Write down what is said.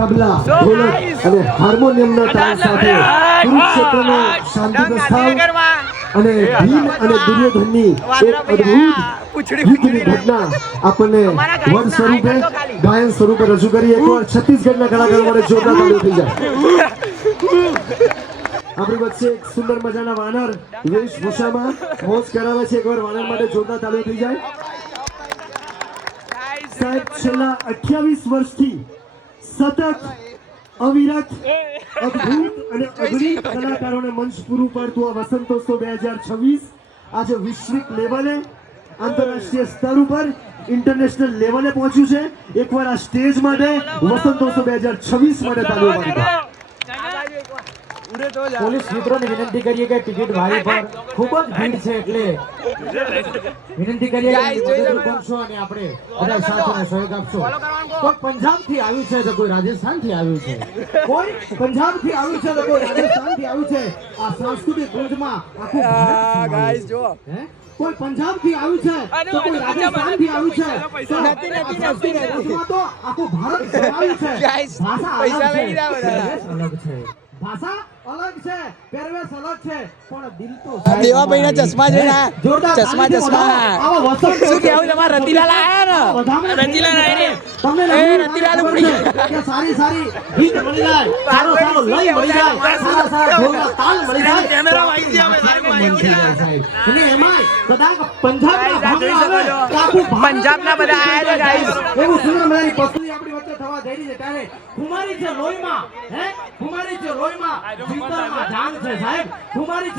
તબલા, ઢોલક અને હાર્મોનિયમના તાલ સાથે કુરુક્ષેત્રનો શાંતિ પ્રસ્થાન અને ભીમ અને દુર્યોધનની એક અદ્ભુત યુદ્ધની ઘટના આપણને વડ સ્વરૂપે ગાયન સ્વરૂપે રજૂ કરી. એકવાર છત્તીસગઢના કલાકારો માટે જોરદાર તાળીઓ થઈ જાય. આપણી વચ્ચે એક સુંદર મજાના વાનર વેશભૂષામાં મોજ કરાવે છે. એકવાર વાનર માટે જોરદાર તાળીઓ થઈ જાય. સાહેબ છેલ્લા 28 વર્ષથી સતત અવિરત અદ્ભુત અને અગ્નિ કલાકારોને મંચ પૂરું પાડતું આ વસંતોત્સવ 2026 આજે વૈશ્વિક લેવલે આંતરરાષ્ટ્રીય સ્તર ઉપર ઇન્ટરનેશનલ લેવલે પહોંચ્યું છે. એકવાર આ સ્ટેજ માટે વસંતોત્સવ 2026 માટે તાળીઓ પાડી. પોલીસ મિત્રોને વિનંતી કરીએ કે ટિકિટ ભાઈ પર ખૂબ જ ભીડ છે એટલે વિનંતી કરીએ કે મદદરૂપ બનશો અને આપણે બધા સાથોને સહયોગ આપશો. કોઈ પંજાબ થી આવ્યું છે તો કોઈ રાજસ્થાન થી આવ્યું છે, કોઈ પંજાબ થી આવ્યું છે તો કોઈ રાજસ્થાન થી આવ્યું છે. આ સાંસ્કૃતિક કુંજમાં આખું ગાઈસ જો કોઈ પંજાબ થી આવ્યું છે તો કોઈ રાજસ્થાન થી આવ્યું છે. તો તો આખું ભારત આવ્યું છે. ભાષા પૈસા લઈ જાવ અલગ છે, ભાષા અલગ છે, પહેરવેશ અલગ છે, પણ દિલ તો દેવાભાઈ ના ચશ્મા જોઈને ચશ્મા શું કેવું તમારે રતિલાલ આયા ને રતિલાલ તમને એ રતિલાલ ઉપડી કે સારી સારી ગીત મળી જાય, સારો સારો લય મળી જાય, સારા સારા ઢોલના તાલ મળી જાય. કેમેરા વાઈ ગયા સાહેબ અને એમાંય કદાચ પંજાબના ભાગમાં આવે તો આખું પંજાબના બધા આયા છે ગાઈસ. એવું સુંદર મજાની પસંદગી આપણી વચ્ચે થવા જઈ રહી છે. ત્યારે ખુમારી છે લોહીમાં, ખુમારી છે લોહીમાં, જીવતરમાં જાન છે સાહેબ. ખુમારી છે